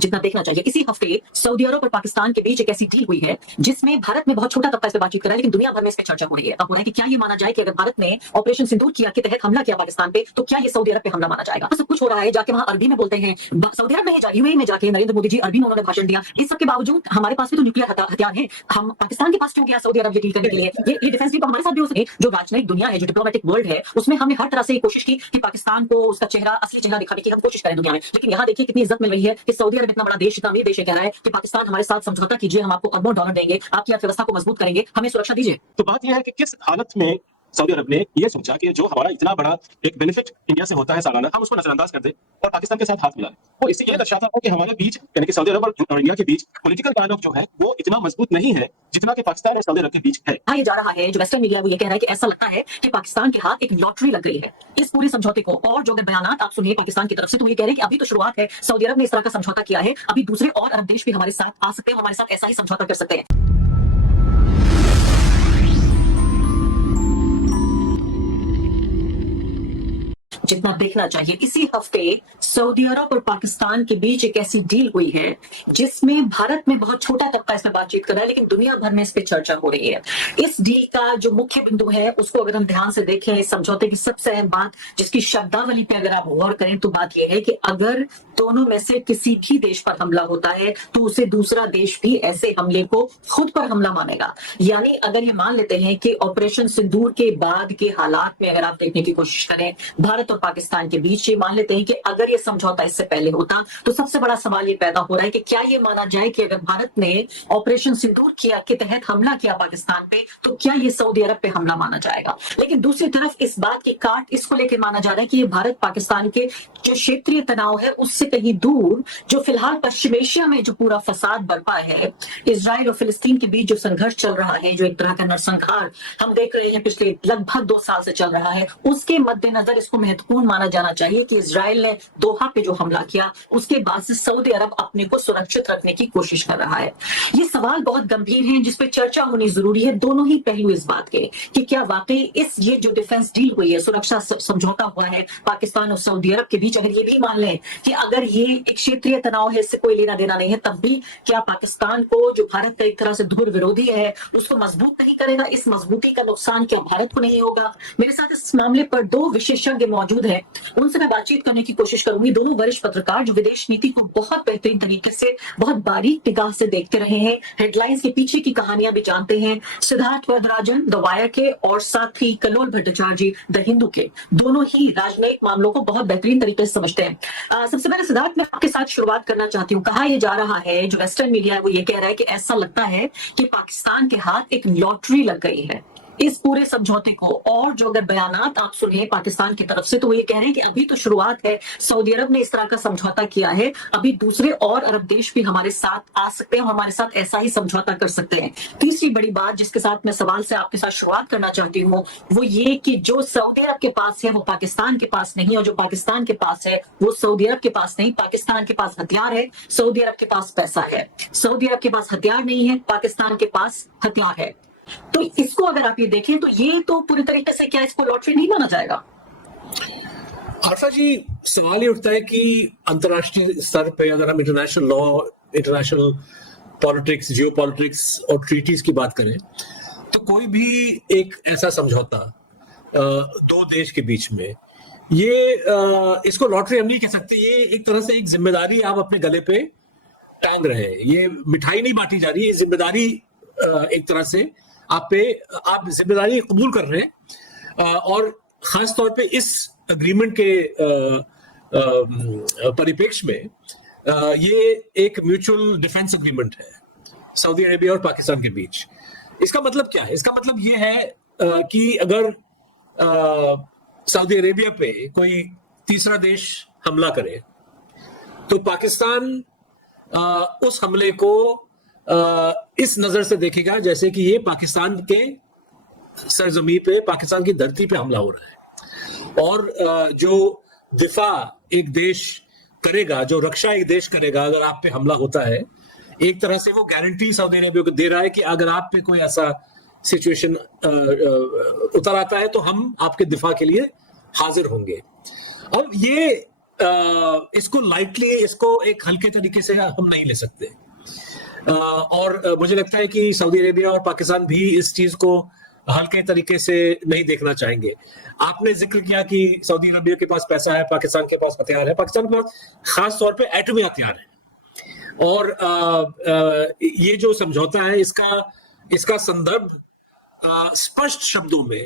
जितना देखना चाहिए। इसी हफ्ते सऊदी अरब और पाकिस्तान के बीच एक ऐसी डील हुई है जिसमें भारत में बहुत छोटा तबका इस पर बातचीत कर रहा है, लेकिन दुनिया भर में इस पर चर्चा हो रही है। अब हो रहा है कि क्या ये माना जाए कि अगर भारत ने ऑपरेशन सिंदूर किया के तहत हमला किया पाकिस्तान पे, तो क्या ये सऊदी अरब पे हमला माना जाएगा? सब कुछ हो रहा है, जाके वहां अरबी में बोलते हैं, सऊदी अरब में यूएई में जाके नरेंद्र मोदी जी अरबी में उन्होंने भाषण दिया। इस सब के बावजूद हमारे पास भी तो न्यूक्लियर हथियार है, हम पाकिस्तान के पास क्यों गया सऊदी अरब ये डील करने के लिए? ये डिफेंस डील तो हमारे साथ भी हो सके। जो राजनयिक दुनिया है, जो डिप्लोमेटिक वर्ल्ड है, उसमें हमने हर तरह से कोशिश की कि पाकिस्तान को उसका चेहरा, असली चेहरा दिखाने की हम कोशिश करें दुनिया में। लेकिन यहाँ देखिए कितनी इज्जत मिल रही है कि सऊदी अरब इतना बड़ा देश, इतना अमीर देश है, कह रहा है कि पाकिस्तान हमारे साथ समझौता कीजिए, हम आपको अरबों डॉलर देंगे, आपकी अर्थव्यवस्था को मजबूत करेंगे, हमें सुरक्षा दीजिए। तो बात यह है कि किस हालत में सऊदी अरब ने यह सोचा कि जो हमारा इतना बड़ा एक बेनिफिट इंडिया से होता है सालाना, हम उसको नजरअंदाज कर दें और पाकिस्तान के साथ हाथ मिलाएं। वो इससे ये दर्शाता है कि हमारे बीच, यानी कि सऊदी अरब और इंडिया के बीच पॉलिटिकल डायलॉग जो है वो इतना मजबूत नहीं है जितना कि पाकिस्तान और सऊदी अरब के बीच है। ये जा रहा है, जो वेस्टर्न मीडिया वो ये कह रहा है कि ऐसा लगता है कि पाकिस्तान के हाथ एक लॉटरी लग गई है इस पूरे समझौते को। और जो बयान आप सुनिए पाकिस्तान की तरफ से, तो ये कह रहे हैं कि अभी तो शुरुआत है, सऊदी अरब ने इस तरह का समझौता किया है, अभी दूसरे और अरब देश भी हमारे साथ आ सकते हैं, हमारे साथ ऐसा ही समझौता कर सकते हैं। जितना देखना चाहिए। इसी हफ्ते सऊदी अरब और पाकिस्तान के बीच एक ऐसी डील हुई है जिसमें भारत में बहुत छोटा तबका इस पर बातचीत कर रहा है, लेकिन दुनिया भर में इस पर चर्चा हो रही है। इस डील का जो मुख्य बिंदु है उसको अगर हम ध्यान से देखें, इस समझौते की सबसे अहम बात, जिसकी शब्दावली पे अगर आप गौर करें, तो बात यह है कि अगर दोनों में से किसी भी देश पर हमला होता है तो उसे दूसरा देश भी ऐसे हमले को खुद पर हमला मानेगा। यानी अगर ये मान लेते हैं कि ऑपरेशन सिंदूर के बाद के हालात में अगर आप देखने की कोशिश करें भारत और पाकिस्तान के बीच, ये मान लेते हैं कि अगर ये समझौता इससे पहले होता, तो सबसे बड़ा सवाल ये पैदा हो रहा है कि क्या ये माना जाए कि अगर भारत ने ऑपरेशन सिंदूर किया के तहत हमला किया पाकिस्तान पे, तो क्या ये सऊदी अरब पे हमला माना जाएगा? लेकिन दूसरी तरफ इस बात की काट इसको लेकर माना जा रहा है कि ये भारत पाकिस्तान के जो क्षेत्रीय तनाव है उससे कहीं दूर, जो फिलहाल पश्चिम एशिया में जो पूरा फसाद बरपा है, इजराइल और फिलिस्तीन के बीच जो संघर्ष चल रहा है, जो एक तरह का नरसंहार हम देख रहे हैं पिछले लगभग 2 साल से चल रहा है, उसके मद्देनजर इसको महत्वपूर्ण माना जाना चाहिए कि इजराइल ने दोहा पे जो हमला किया उसके बाद से सऊदी अरब अपने को सुरक्षित रखने की कोशिश कर रहा है। ये सवाल बहुत गंभीर है जिस पे चर्चा होनी जरूरी है, दोनों ही पहलू इस बात के कि क्या वाकई ये जो डिफेंस डील हुई है, सुरक्षा समझौता हुआ है पाकिस्तान और सऊदी अरब के बीच, अगर ये भी मान लें कि अगर ये एक क्षेत्रीय तनाव है, इससे कोई लेना देना नहीं है, तब भी क्या पाकिस्तान को, जो भारत का एक तरह से धुर विरोधी है, उसको मजबूत नहीं करेगा? इस मजबूती का नुकसान क्या भारत को नहीं होगा? मेरे साथ इस मामले पर 2 विशेषज्ञ मौजूद हैं, उनसे मैं बातचीत करने की कोशिश करूंगी। दोनों वरिष्ठ पत्रकार जो विदेश नीति को बहुत बेहतरीन तरीके से, बहुत बारीक निगाह से देखते रहे हैं, हेडलाइंस के पीछे की कहानियां भी जानते हैं। सिद्धार्थ वरदराजन द वायर के और साथ ही कलोल भट्टाचार्य जी द हिंदू के, दोनों ही राजनयिक मामलों को बहुत बेहतरीन तरीके से समझते हैं। सबसे पहले सिद्धार्थ, मैं आपके साथ शुरुआत करना चाहती हूँ। कहा यह जा रहा है, जो वेस्टर्न मीडिया है वो ये कह रहा है कि ऐसा लगता है कि पाकिस्तान के हाथ एक लॉटरी लग गई है इस पूरे समझौते को। और जो अगर बयानात आप सुनिए पाकिस्तान की तरफ से, तो वो ये कह रहे हैं कि अभी तो शुरुआत है, सऊदी अरब ने इस तरह का समझौता किया है, अभी दूसरे और अरब देश भी हमारे साथ आ सकते हैं, हमारे साथ ऐसा ही समझौता कर सकते हैं। तीसरी बड़ी बात जिसके साथ मैं सवाल से आपके साथ शुरुआत करना चाहती हूँ वो ये कि जो सऊदी अरब के पास है वो पाकिस्तान के पास नहीं, और जो पाकिस्तान के पास है वो सऊदी अरब के पास नहीं। पाकिस्तान के पास हथियार है, सऊदी अरब के पास पैसा है। सऊदी अरब के पास हथियार नहीं है, पाकिस्तान के पास हथियार है। तो इसको अगर आप ये देखें तो ये तो पूरी तरीके से, क्या इसको लॉटरी नहीं माना जाएगा? आशा जी, सवाल ये उठता है कि अंतर्राष्ट्रीय स्तर पे अगर हम इंटरनेशनल लॉ, इंटरनेशनल पॉलिटिक्स, जियो पॉलिटिक्स और ट्रीटीज की बात करें, तो कोई भी एक ऐसा समझौता 2 देश के बीच में, ये इसको लॉटरी हम नहीं कह सकते। ये एक तरह से एक जिम्मेदारी आप अपने गले पे टांग रहे हैं। ये मिठाई नहीं बांटी जा रही, ये जिम्मेदारी एक तरह से आप जिम्मेदारी कबूल कर रहे हैं। और खास तौर पे इस अग्रीमेंट के परिप्रेक्ष्य में ये एक म्यूचुअल डिफेंस अग्रीमेंट है सऊदी अरेबिया और पाकिस्तान के बीच। इसका मतलब क्या है? इसका मतलब ये है कि अगर सऊदी अरेबिया पे कोई तीसरा देश हमला करे तो पाकिस्तान उस हमले को इस नजर से देखेगा जैसे कि ये पाकिस्तान के सरजमी पे, पाकिस्तान की धरती पे हमला हो रहा है। और जो दिफा एक देश करेगा, जो रक्षा एक देश करेगा अगर आप पे हमला होता है, एक तरह से वो गारंटी सऊदी अरेबिया को दे रहा है कि अगर आप पे कोई ऐसा सिचुएशन उतर आता है तो हम आपके दिफा के लिए हाजिर होंगे। अब ये इसको लाइटली, इसको एक हल्के तरीके से हम नहीं ले सकते। और मुझे लगता है कि सऊदी अरेबिया और पाकिस्तान भी इस चीज को हल्के तरीके से नहीं देखना चाहेंगे। आपने जिक्र किया कि सऊदी अरेबिया के पास पैसा है, पाकिस्तान के पास हथियार है, पाकिस्तान के पास खास तौर पे एटमी हथियार है। और ये जो समझौता है इसका संदर्भ स्पष्ट शब्दों में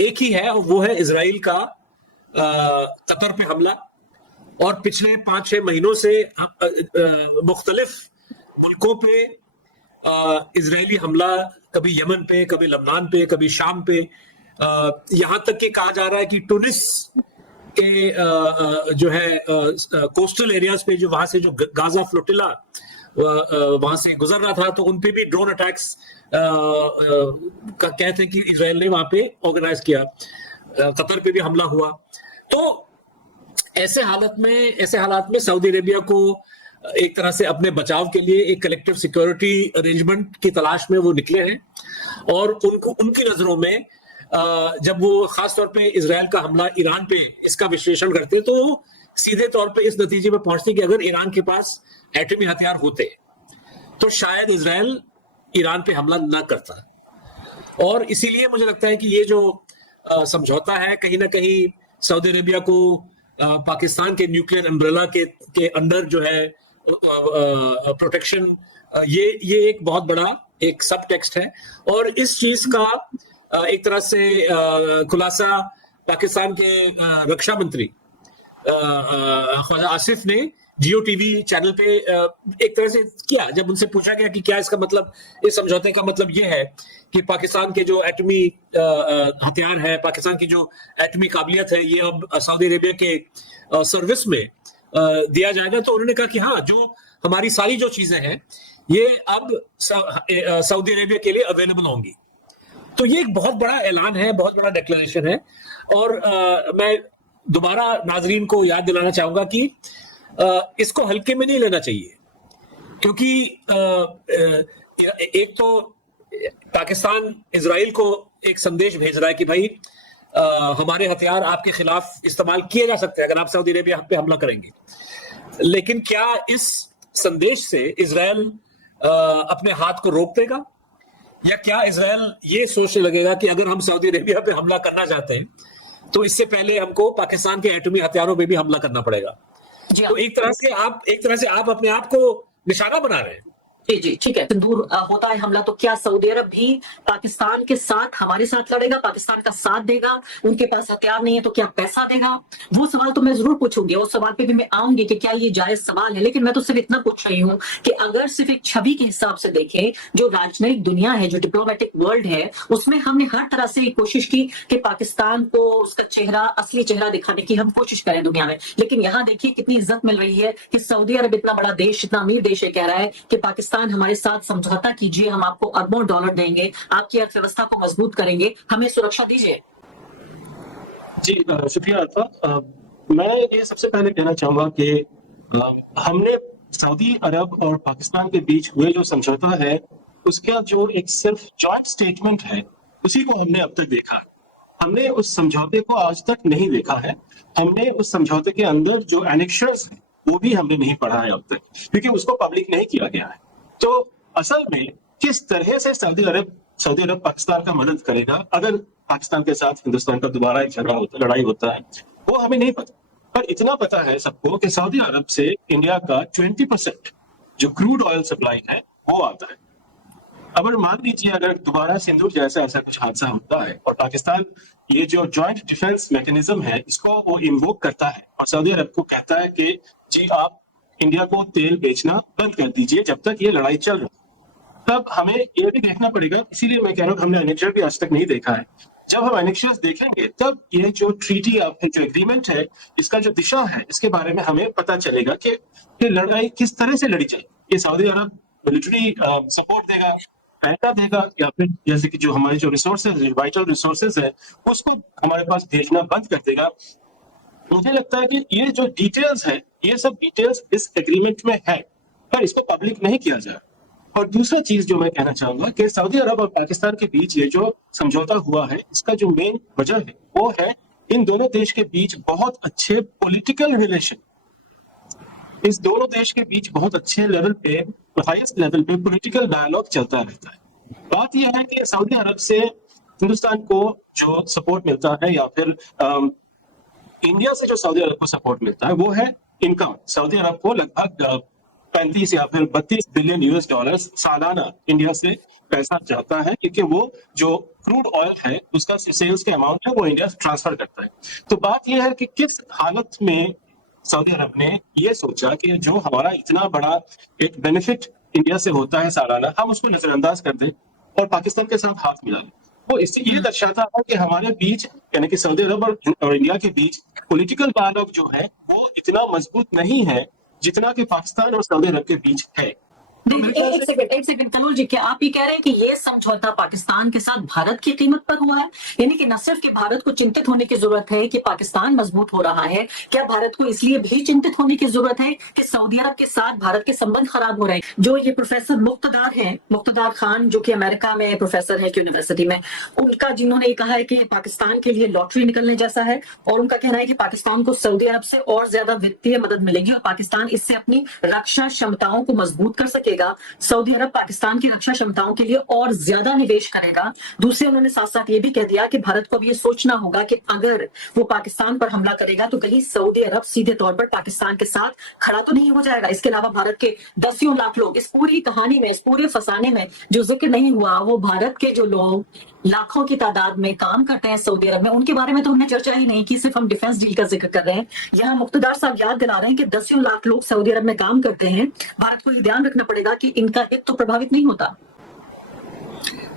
एक ही है, और वो है इजराइल का कतर पे हमला। और पिछले 5-6 महीनों से मुख्तलिफ मुल्कों पे इजरायली हमला, कभी यमन पे, कभी लबनान पे, कभी शाम पे, यहां तक कि कहा जा रहा है कि टूनिस के जो है कोस्टल एरियाज पे, जो वहां से जो गाजा फ्लोटिला वहां से गुजर रहा था, तो उन पे भी ड्रोन अटैक्स का कहते हैं कि इजराइल ने वहां पे ऑर्गेनाइज किया। कतर पे भी हमला हुआ। तो ऐसे हालात में सऊदी अरेबिया को एक तरह से अपने बचाव के लिए एक कलेक्टिव सिक्योरिटी अरेंजमेंट की तलाश में वो निकले हैं। और उनकी नजरों में जब वो खास तौर पे इजराइल का हमला ईरान पे इसका विश्लेषण करते हैं, तो वो सीधे तौर पे इस नतीजे पे पहुंचते कि अगर ईरान के पास एटमी हथियार होते तो शायद इजराइल ईरान पे हमला ना करता। और इसीलिए मुझे लगता है कि ये जो समझौता है, कहीं ना कहीं सऊदी अरेबिया को पाकिस्तान के न्यूक्लियर अम्ब्रेला के अंडर जो है प्रोटेक्शन, ये एक बहुत बड़ा एक सब टेक्स्ट है। और इस चीज का एक तरह से खुलासा पाकिस्तान के रक्षा मंत्री ख्वाजा आसिफ ने जियो टीवी चैनल पे एक तरह से किया, जब उनसे पूछा गया कि क्या इसका मतलब, इस समझौते का मतलब ये है कि पाकिस्तान के जो एटमी हथियार है, पाकिस्तान की जो एटमी काबिलियत है, ये अब सऊदी अरेबिया के सर्विस में दिया जाएगा। तो उन्होंने कहा कि हाँ, जो हमारी सारी जो चीजें हैं ये अब सऊदी अरेबिया के लिए अवेलेबल होंगी। तो ये एक बहुत बड़ा ऐलान है, बहुत बड़ा डिक्लेरेशन है। और मैं दोबारा नाजरीन को याद दिलाना चाहूंगा कि इसको हल्के में नहीं लेना चाहिए, क्योंकि एक तो पाकिस्तान इजराइल को एक संदेश भेज रहा है कि भाई हमारे हथियार आपके खिलाफ इस्तेमाल किए जा सकते हैं अगर आप सऊदी अरेबिया पे हमला करेंगे। लेकिन क्या इस संदेश से इजराइल अपने हाथ को रोक देगा, या क्या इजराइल ये सोचने लगेगा कि अगर हम सऊदी अरेबिया पे हमला करना चाहते हैं तो इससे पहले हमको पाकिस्तान के एटमी हथियारों पे भी हमला करना पड़ेगा। तो एक तरह से आप अपने आप को निशाना बना रहे हैं। जी ठीक है। सिंदूर होता है हमला, तो क्या सऊदी अरब भी पाकिस्तान के साथ, हमारे साथ लड़ेगा, पाकिस्तान का साथ देगा? उनके पास हथियार नहीं है तो क्या पैसा देगा? वो सवाल तो मैं जरूर पूछूंगी, उस सवाल पे भी मैं आऊंगी कि क्या ये जायज सवाल है। लेकिन मैं तो सिर्फ इतना पूछ रही हूँ कि अगर सिर्फ एक छवि के हिसाब से देखें, जो राजनयिक दुनिया है, जो डिप्लोमेटिक वर्ल्ड है, उसमें हमने हर तरह से कोशिश की कि पाकिस्तान को उसका चेहरा, असली चेहरा दिखाने की हम कोशिश करें दुनिया में। लेकिन यहाँ देखिए कितनी इज्जत मिल रही है कि सऊदी अरब इतना बड़ा देश, इतना अमीर देश है, कह रहा है कि पाकिस्तान हमारे साथ समझौता कीजिए, हम आपको अरबों डॉलर देंगे, आपकी अर्थव्यवस्था को मजबूत करेंगे, हमें सुरक्षा दीजिए। जी शुक्रिया अल्फा। मैं ये सबसे पहले कहना चाहूंगा कि हमने सऊदी अरब और पाकिस्तान के बीच हुए जो समझौता है, उसका जो एक सिर्फ जॉइंट स्टेटमेंट है, उसी को हमने अब तक देखा है। हमने उस समझौते को आज तक नहीं देखा है। हमने उस समझौते के अंदर जो एनेक्शंस है वो भी हमने नहीं पढ़ा है अब तक, क्योंकि उसको पब्लिक नहीं किया गया है। तो असल में किस तरह से सऊदी अरब पाकिस्तान का मदद करेगा अगर पाकिस्तान के साथ हिंदुस्तान का दोबारा एक लड़ाई होता है, वो हमें नहीं पता। पर इतना पता है सबको कि सऊदी अरब से इंडिया का 20% जो क्रूड ऑयल सप्लाई है वो आता है। अगर मान लीजिए अगर दोबारा सिंदूर जैसा ऐसा कुछ हादसा होता है और पाकिस्तान ये जो जॉइंट डिफेंस मैकेनिज्म है इसको वो इन्वोक करता है और सऊदी अरब को कहता है कि जी आप इंडिया को तेल बेचना बंद कर दीजिए जब तक ये लड़ाई चल रही, तब हमें ये भी देखना पड़ेगा। इसीलिए मैं कह रहा हूँ हमने एनेक्शर भी आज तक नहीं देखा है। जब हम एनेक्शर्स देखेंगे तब ये जो ट्रीटी जो एग्रीमेंट है, इसका जो दिशा है, इसके बारे में हमें पता चलेगा कि लड़ाई किस तरह से लड़ी जाए। ये सऊदी अरब मिलिट्री सपोर्ट देगा, पैसा देगा, या फिर जैसे कि जो हमारे जो रिसोर्सेज, वाइटल रिसोर्सेज है, उसको हमारे पास भेजना बंद कर देगा। मुझे लगता है कि ये जो डिटेल्स है, ये सब डिटेल्स इस एग्रीमेंट में है, पर इसको पब्लिक नहीं किया जाए। और दूसरा चीज जो मैं कहना चाहूंगा कि सऊदी अरब और पाकिस्तान के बीच ये जो समझौता हुआ है, इसका जो मेन वजह है वो है इन दोनों देश के बीच बहुत अच्छे पॉलिटिकल रिलेशन, इस दोनों देश के बीच बहुत अच्छे लेवल पे, हाईएस्ट लेवल पे पॉलिटिकल डायलॉग चलता रहता है। बात यह है कि सऊदी अरब से हिंदुस्तान को जो सपोर्ट मिलता है या फिर इंडिया से जो सऊदी अरब को सपोर्ट मिलता है वो है इनकम। सऊदी अरब को लगभग 35 या फिर 32 बिलियन यूएस डॉलर्स सालाना इंडिया से पैसा जाता है, क्योंकि वो जो क्रूड ऑयल है उसका सेल्स के अमाउंट है वो इंडिया ट्रांसफर करता है। तो बात यह है कि किस हालत में सऊदी अरब ने ये सोचा कि जो हमारा इतना बड़ा एक बेनिफिट इंडिया से होता है सालाना, हम उसको नजरअंदाज कर दें और पाकिस्तान के साथ हाथ मिला लें। वो इससे ये दर्शाता है कि हमारे बीच, यानी कि सऊदी अरब और इंडिया के बीच पॉलिटिकल डायलॉग जो है वो इतना मजबूत नहीं है जितना कि पाकिस्तान और सऊदी अरब के बीच है। एक सेकंड कलोल जी, क्या आप ये कह रहे हैं कि ये समझौता पाकिस्तान के साथ भारत की कीमत पर हुआ है? यानी कि न सिर्फ कि भारत को चिंतित होने की जरूरत है कि पाकिस्तान मजबूत हो रहा है, क्या भारत को इसलिए भी चिंतित होने की जरूरत है कि सऊदी अरब के साथ भारत के संबंध खराब हो रहे हैं? जो ये प्रोफेसर मुक्तदार हैं, मुक्तदार खान, जो कि अमेरिका में प्रोफेसर है यूनिवर्सिटी में, उनका, जिन्होंने ये कहा है कि पाकिस्तान के लिए लॉटरी निकलने जैसा है, और उनका कहना है कि पाकिस्तान को सऊदी अरब से और ज्यादा वित्तीय मदद मिलेगी और पाकिस्तान इससे अपनी रक्षा क्षमताओं को मजबूत कर सकेगा। सऊदी अरब पाकिस्तान की रक्षा क्षमताओं के लिए और ज्यादा निवेश करेगा। दूसरे, उन्होंने साथ साथ ये भी कह दिया कि भारत को अब ये सोचना होगा कि अगर वो पाकिस्तान पर हमला करेगा तो कहीं सऊदी अरब सीधे तौर पर पाकिस्तान के साथ खड़ा तो नहीं हो जाएगा। इसके अलावा भारत के दसियों लाख लोग, इस पूरी कहानी में, इस पूरे फसाने में जो जिक्र नहीं हुआ, वो भारत के जो लोग लाखों की तादाद में काम करते हैं सऊदी अरब में, उनके बारे में तो हमने चर्चा ही नहीं की। सिर्फ हम डिफेंस डील का जिक्र कर रहे हैं। यहाँ मुक्तदार साहब याद दिला रहे हैं कि दसियों लाख लोग सऊदी अरब में काम करते हैं। भारत को ये ध्यान रखना पड़ेगा कि इनका हित तो प्रभावित नहीं होता।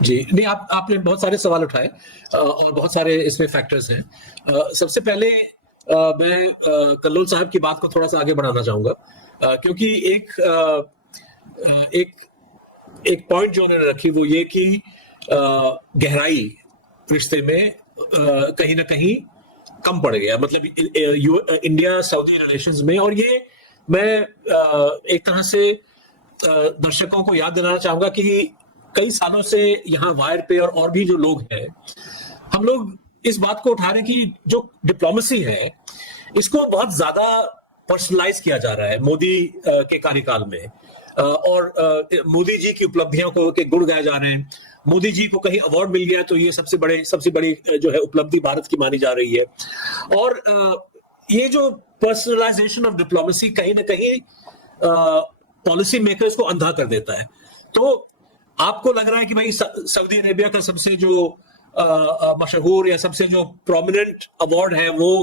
जी नहीं, आपने बहुत सारे सवाल उठाए और बहुत सारे इसमें फैक्टर्स हैं। सबसे पहले मैं कल्लोल साहब की बात को थोड़ा सा आगे बढ़ाना चाहूंगा, क्योंकि एक पॉइंट जो उन्होंने रखी वो ये कि गहराई रिश्ते में कहीं ना कहीं कम पड़ गया, मतलब इंडिया सऊदी रिलेशंस में। और ये मैं एक तरह से दर्शकों को याद दिलाना चाहूंगा कि कई सालों से यहाँ वायर पे और भी जो लोग हैं, हम लोग इस बात को उठा रहे हैं कि जो डिप्लोमेसी है इसको बहुत ज्यादा पर्सनलाइज किया जा रहा है मोदी के कार्यकाल में, और मोदी जी की उपलब्धियों को के गुण गाए जा रहे हैं। मोदी जी को कहीं अवार्ड मिल गया तो ये सबसे बड़ी जो है उपलब्धि भारत की मानी जा रही है। और ये जो पर्सनलाइजेशन ऑफ डिप्लोमेसी कहीं ना कहीं पॉलिसी मेकर्स को अंधा कर देता है। तो आपको लग रहा है कि भाई सऊदी अरेबिया का सबसे जो मशहूर या सबसे जो प्रोमिनेंट अवार्ड है वो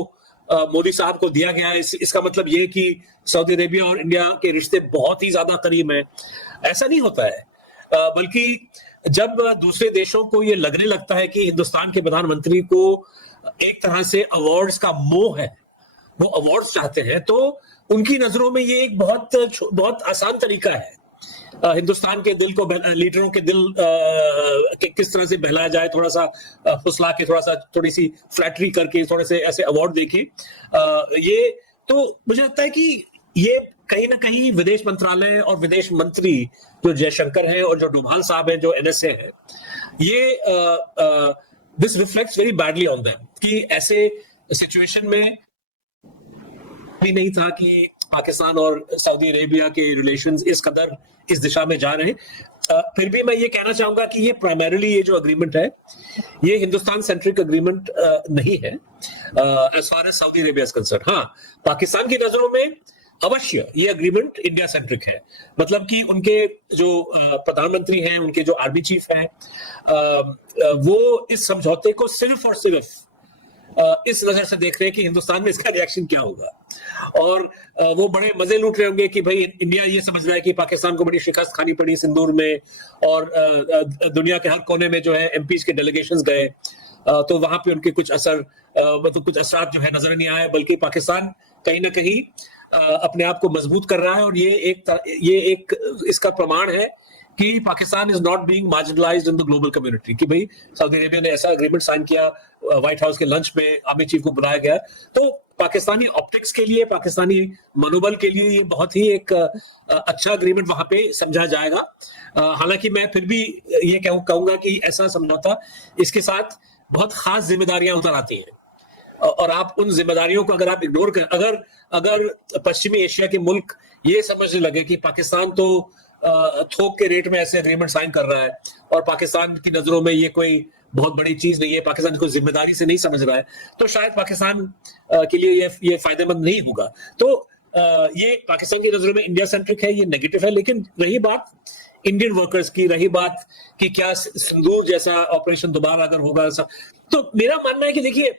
मोदी साहब को दिया गया है, इसका मतलब ये कि सऊदी अरेबिया और इंडिया के रिश्ते बहुत ही ज्यादा करीब हैं। ऐसा नहीं होता है, बल्कि जब दूसरे देशों को ये लगने लगता है कि हिंदुस्तान के प्रधानमंत्री को एक तरह से अवार्ड्स का मोह है, वो अवार्ड्स चाहते हैं, तो उनकी नजरों में ये एक बहुत आसान तरीका है हिंदुस्तान के दिल को, लीडरों के दिल किस तरह से बहलाया जाए, थोड़ा सा फुसला के, थोड़ी सी फ्लैटरी करके, थोड़े से ऐसे अवार्ड देके। ये तो मुझे लगता है कि ये कहीं ना कहीं विदेश मंत्रालय और विदेश मंत्री जो जयशंकर हैं और जो डोभाल साहब हैं जो NSA है, ये this reflects very badly on them कि ऐसे सिचुएशन में भी नहीं था कि पाकिस्तान और सऊदी अरेबिया के रिलेशंस इस कदर इस दिशा में जा रहे हैं। फिर भी मैं ये कहना चाहूंगा कि ये प्राइमरीली ये जो अग्रीमेंट है ये हिंदुस्तान सेंट्रिक अग्रीमेंट नहीं है as far as Saudi Arabia is concern. हाँ, पाकिस्तान की नजरों में अवश्य ये अग्रीमेंट इंडिया सेंट्रिक है, मतलब कि उनके जो प्रधानमंत्री हैं, उनके जो आर्मी चीफ हैं, वो इस समझौते को सिर्फ और सिर्फ इस नजर से देख रहे हैं कि हिंदुस्तान में इसका रिएक्शन क्या होगा। और वो बड़े मजे लूट रहे होंगे कि भाई इंडिया ये समझ रहा है कि पाकिस्तान को बड़ी शिकस्त खानी पड़ी सिंदूर में, और दुनिया के हर कोने में जो है एमपीज के डेलीगेशंस गए, तो वहां पे उनके कुछ असरात जो है नजर नहीं आए, बल्कि पाकिस्तान कहीं ना कहीं अपने आप को मजबूत कर रहा है। और ये एक इसका प्रमाण है कि Pakistan is not being marginalised in the global community, कि भाई सऊदी अरेबिया ने ऐसा अग्रीमेंट साइन किया, व्हाइट हाउस के लंच में आर्मी चीफ को बुलाया गया, तो पाकिस्तानी ऑप्टिक्स के लिए, पाकिस्तानी मनोबल के लिए ये बहुत ही एक अच्छा अग्रीमेंट वहां पे समझा जाएगा। हालांकि मैं फिर भी ये कहूंगा कि ऐसा समझौता, इसके साथ बहुत खास जिम्मेदारियां उतर आती हैं। और आप उन जिम्मेदारियों को अगर आप इग्नोर कर, अगर पश्चिमी एशिया के मुल्क ये समझने लगे कि पाकिस्तान तो थोक के रेट में ऐसे एग्रीमेंट साइन कर रहा है और पाकिस्तान की नजरों में ये कोई बहुत बड़ी चीज नहीं है, पाकिस्तान को जिम्मेदारी से नहीं समझ रहा है, तो शायद पाकिस्तान के लिए ये फायदेमंद नहीं होगा। तो ये पाकिस्तान की नजरों में इंडिया सेंट्रिक है, ये नेगेटिव है। लेकिन रही बात इंडियन वर्कर्स की, रही बात कि क्या सिंदूर जैसा ऑपरेशन दोबारा अगर होगा, तो मेरा मानना है कि देखिए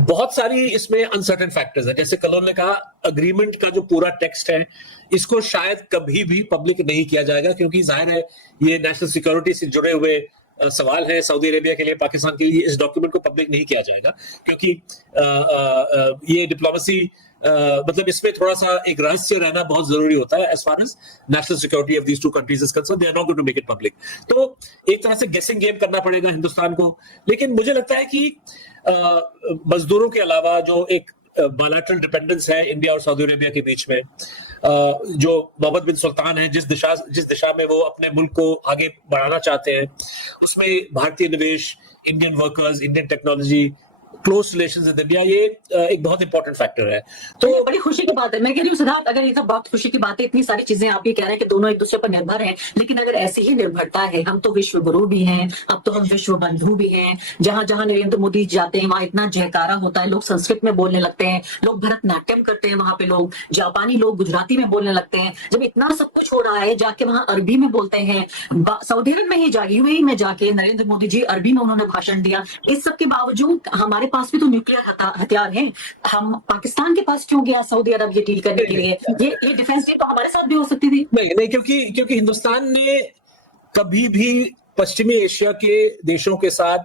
बहुत सारी इसमें अनसर्टेन फैक्टर्स है। जैसे कलोन ने कहा, अग्रीमेंट का जो पूरा टेक्स्ट है इसको शायद कभी भी पब्लिक नहीं किया जाएगा, क्योंकि जाहिर है ये नेशनल सिक्योरिटी से जुड़े हुए सवाल है सऊदी अरेबिया के लिए, पाकिस्तान के लिए। इस डॉक्यूमेंट को पब्लिक नहीं किया जाएगा क्योंकि ये डिप्लोमेसी मतलब इसमें थोड़ा सा एक रहस्य रहना बहुत जरूरी होता है as far as national security of these two countries is concern. They are not going to make it public. तो एक तरह से गेसिंग गेम करना पड़ेगा हिंदुस्तान को। लेकिन मुझे लगता है कि मजदूरों के अलावा जो एक बायलैटरल डिपेंडेंस है इंडिया और सऊदी अरेबिया के बीच में, जो मोहम्मद बिन सुल्तान है जिस दिशा में वो अपने मुल्क को आगे बढ़ाना चाहते हैं, उसमें भारतीय निवेश, Indian workers, Indian technology, close relations with India, ये एक बहुत इंपॉर्टेंट फैक्टर है। तो बड़ी खुशी की बात है। मैं कह रही हूँ सिद्धार्थ, अगर ये सब बहुत खुशी की बात है, इतनी सारी चीजें आप ये कह रहे हैं कि दोनों एक दूसरे पर निर्भर हैं, लेकिन अगर ऐसी ही निर्भरता है, हम तो विश्व गुरु भी हैं, अब तो हम विश्व बंधु भी हैं। जहां जहां नरेंद्र मोदी जाते हैं वहां इतना जयकारा होता है, लोग संस्कृत में बोलने लगते हैं, लोग भरतनाट्यम करते हैं, वहां पे लोग जापानी लोग गुजराती में बोलने लगते हैं। जब इतना सब कुछ हो रहा है, जाके वहां अरबी में बोलते हैं। सऊदी अरब में ही यूएई में जाके नरेंद्र मोदी जी अरबी में उन्होंने भाषण दिया। इस सब के बावजूद हमारे पास भी तो न्यूक्लियर हथियार हैं, हम पाकिस्तान के पास क्यों गया सऊदी अरब ये डील करने के लिए? ये डिफेंस डील तो हमारे साथ भी हो सकती थी। नहीं, क्योंकि हिंदुस्तान ने कभी भी पश्चिमी एशिया के देशों के साथ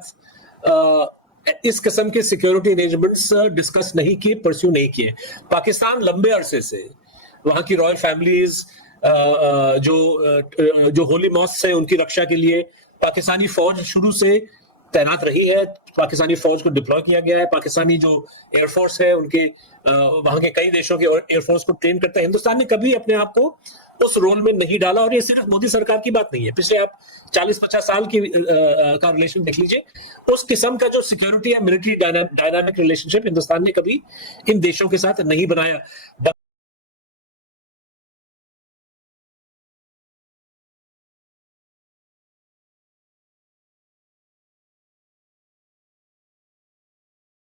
इस किस्म के सिक्योरिटी अरेंजमेंट्स डिस्कस नहीं किए, परस्यू नहीं किए। पाकिस्तान लंबे अरसे से वहां की रॉयल फैमिलीज जो होली मॉस्क है उनकी रक्षा के लिए पाकिस्तानी फौज शुरू से तैनात रही है। पाकिस्तानी फौज को डिप्लॉय किया गया है। पाकिस्तानी जो एयरफोर्स है उनके वहां के कई देशों के एयरफोर्स को ट्रेन करता है। हिंदुस्तान ने कभी अपने आप को उस रोल में नहीं डाला, और ये सिर्फ मोदी सरकार की बात नहीं है। पिछले आप 40-50 साल की का रिलेशन देख लीजिए, उस किस्म का जो सिक्योरिटी या मिलिट्री डायनामिक रिलेशनशिप हिंदुस्तान ने कभी इन देशों के साथ नहीं बनाया।